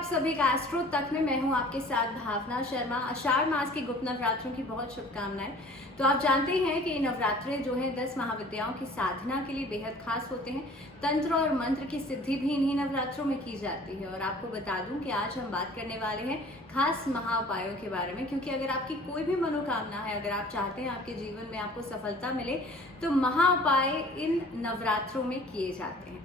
आप सभी का एस्ट्रो तक में। मैं हूं आपके साथ भावना शर्मा। आषाढ़ मास के गुप्त नवरात्रों की बहुत शुभकामनाएं। तो आप जानते हैं कि नवरात्रे जो है 10 महाविद्याओं की साधना के लिए बेहद खास होते हैं। तंत्र और मंत्र की सिद्धि भी इन्हीं नवरात्रों में की जाती है। और आपको बता दूं कि आज हम बात करने वाले हैं खास महाउपायों के बारे में, क्योंकि अगर आपकी कोई भी मनोकामना है, अगर आप चाहते हैं आपके जीवन में आपको सफलता मिले, तो महाउपाय इन नवरात्रों में किए जाते हैं।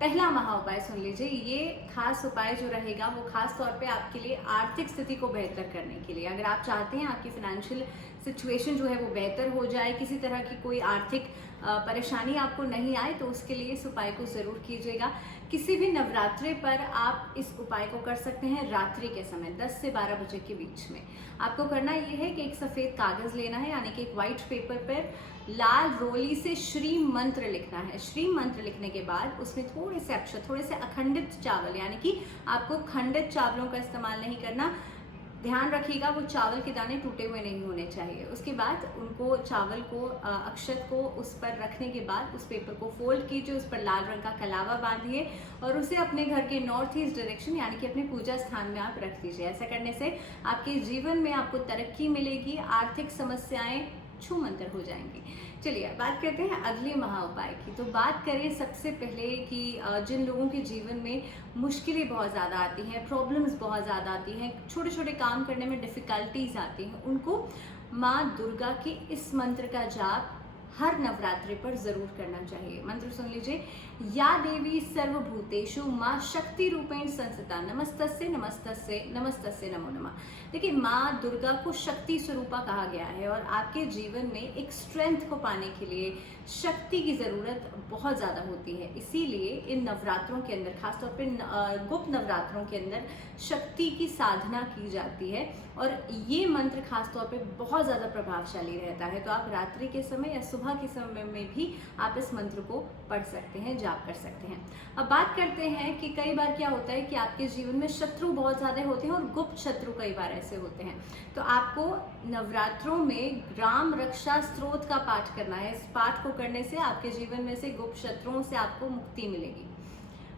पहला महाउपाय सुन लीजिए। ये खास उपाय जो रहेगा वो खास तौर पे आपके लिए आर्थिक स्थिति को बेहतर करने के लिए। अगर आप चाहते हैं आपकी फाइनेंशियल सिचुएशन जो है वो बेहतर हो जाए, किसी तरह की कोई आर्थिक परेशानी आपको नहीं आए, तो उसके लिए इस उपाय को ज़रूर कीजिएगा। किसी भी नवरात्रे पर आप इस उपाय को कर सकते हैं रात्रि के समय 10 से 12 बजे के बीच में। आपको करना ये है कि एक सफ़ेद कागज़ लेना है, यानी कि एक वाइट पेपर पर लाल रोली से श्री मंत्र लिखना है। श्री मंत्र लिखने के बाद उसमें थोड़े से अक्षर, थोड़े से अखंडित चावल, यानी कि आपको खंडित चावलों का इस्तेमाल नहीं करना। ध्यान रखिएगा वो चावल के दाने टूटे हुए नहीं होने चाहिए। उसके बाद उनको चावल को अक्षत को उस पर रखने के बाद उस पेपर को फोल्ड कीजिए, उस पर लाल रंग का कलावा बांधिए और उसे अपने घर के नॉर्थ ईस्ट डायरेक्शन यानी कि अपने पूजा स्थान में आप रख दीजिए। ऐसा करने से आपके जीवन में आपको तरक्की मिलेगी, आर्थिक समस्याएं छूमंतर हो जाएंगी। चलिए बात करते हैं अगले महाउपाय की। तो बात करें सबसे पहले कि जिन लोगों के जीवन में मुश्किलें बहुत ज़्यादा आती हैं, प्रॉब्लम्स बहुत ज़्यादा आती हैं, छोटे छोटे काम करने में डिफ़िकल्टीज आती हैं, उनको माँ दुर्गा के इस मंत्र का जाप हर नवरात्रि पर जरूर करना चाहिए। मंत्र सुन लीजिए। या देवी सर्वभूतेषु माँ शक्ति रूपेण संस्थिता नमस्तस्ये नमस्तस्ये नमस्तस्ये नमो नमः। देखिए, माँ दुर्गा को शक्ति स्वरूपा कहा गया है और आपके जीवन में एक स्ट्रेंथ को पाने के लिए शक्ति की ज़रूरत बहुत ज़्यादा होती है। इसीलिए इन नवरात्रों के अंदर, खासतौर पर गुप्त नवरात्रों के अंदर शक्ति की साधना की जाती है और ये मंत्र खासतौर पे बहुत ज़्यादा प्रभावशाली रहता है। तो आप रात्रि के समय या सुबह के समय में भी आप इस मंत्र को पढ़ सकते हैं, जाप कर सकते हैं। अब बात करते हैं कि कई बार क्या होता है कि आपके जीवन में शत्रु बहुत ज़्यादा होते हैं और गुप्त शत्रु कई बार ऐसे होते हैं। तो आपको नवरात्रों में राम रक्षा स्तोत्र का पाठ करना है। इस पाठ को करने से आपके जीवन में से गुप्त शत्रुओं से आपको मुक्ति मिलेगी।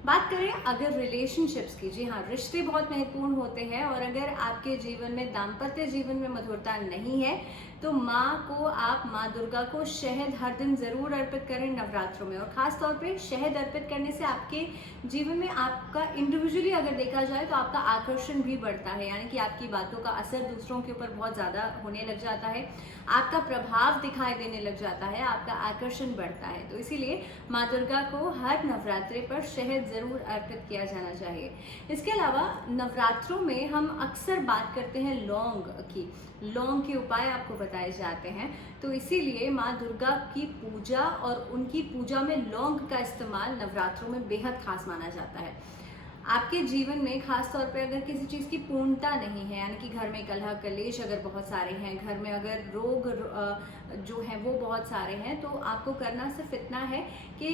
बात करें अगर रिलेशनशिप्स की, जी हाँ, रिश्ते बहुत महत्वपूर्ण होते हैं और अगर आपके जीवन में दाम्पत्य जीवन में मधुरता नहीं है तो आप माँ दुर्गा को शहद हर दिन ज़रूर अर्पित करें नवरात्रों में। और ख़ास तौर पे शहद अर्पित करने से आपके जीवन में आपका इंडिविजुअली अगर देखा जाए तो आपका आकर्षण भी बढ़ता है, यानी कि आपकी बातों का असर दूसरों के ऊपर बहुत ज़्यादा होने लग जाता है, आपका प्रभाव दिखाई देने लग जाता है, आपका आकर्षण बढ़ता है। तो इसीलिए माँ दुर्गा को हर नवरात्रि पर शहद ज़रूर अर्पित किया जाना चाहिए। इसके अलावा नवरात्रों में हम अक्सर बात करते हैं लौंग की। लौंग के उपाय आपको बताए जाते हैं, तो इसीलिए माँ दुर्गा की पूजा और उनकी पूजा में लौंग का इस्तेमाल नवरात्रों में बेहद खास माना जाता है। आपके जीवन में खास तौर पर अगर किसी चीज़ की पूर्णता नहीं है, यानी कि घर में कलह कलेश अगर बहुत सारे हैं, घर में अगर रोग जो है वो बहुत सारे हैं, तो आपको करना सिर्फ इतना है कि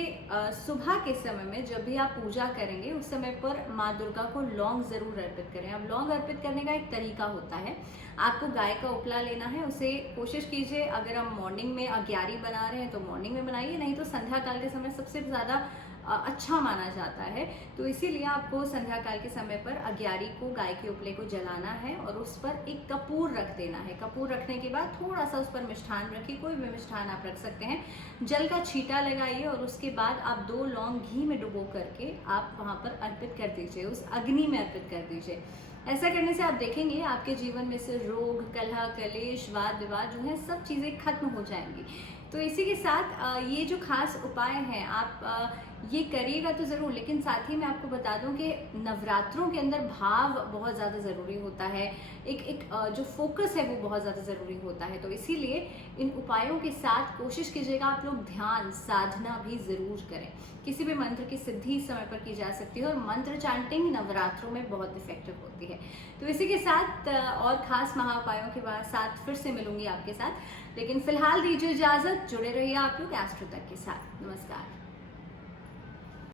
सुबह के समय में जब भी आप पूजा करेंगे उस समय पर माँ दुर्गा को लौंग ज़रूर अर्पित करें। अब लौंग अर्पित करने का एक तरीका होता है, आपको गाय का उपला लेना है, उसे कोशिश कीजिए अगर हम मॉर्निंग में अग्यारी बना रहे हैं तो मॉर्निंग में बनाइए, नहीं तो संध्या काल के समय सबसे ज़्यादा अच्छा माना जाता है। तो इसीलिए आपको संध्या काल के समय पर अग्यारी को, गाय के उपले को जलाना है और उस पर एक कपूर रख देना है। कपूर रखने के बाद थोड़ा सा उस पर मिष्ठान रखिए, कोई भी मिष्ठान आप रख सकते हैं। जल का छींटा लगाइए और उसके बाद आप 2 लौंग घी में डुबो करके आप वहाँ पर अर्पित कर दीजिए, उस अग्नि में अर्पित कर दीजिए। ऐसा करने से आप देखेंगे आपके जीवन में से रोग, कलह कलेश, वाद विवाद जो है सब चीज़ें खत्म हो जाएंगी। तो इसी के साथ ये जो खास उपाय हैं आप ये करिएगा तो ज़रूर, लेकिन साथ ही मैं आपको बता दूं कि नवरात्रों के अंदर भाव बहुत ज़्यादा ज़रूरी होता है, एक जो फोकस है वो बहुत ज़्यादा ज़रूरी होता है। तो इसीलिए इन उपायों के साथ कोशिश कीजिएगा आप लोग ध्यान साधना भी ज़रूर करें। किसी भी मंत्र की सिद्धि इस समय पर की जा सकती है और मंत्र चैंटिंग नवरात्रों में बहुत इफेक्टिव होती है। तो इसी के साथ और ख़ास महाउपायों के साथ फिर से मिलूंगी आपके साथ, लेकिन फिलहाल दीजिए इजाज़त। जुड़े रहिए आप लोग एस्ट्रो तक के साथ। नमस्कार।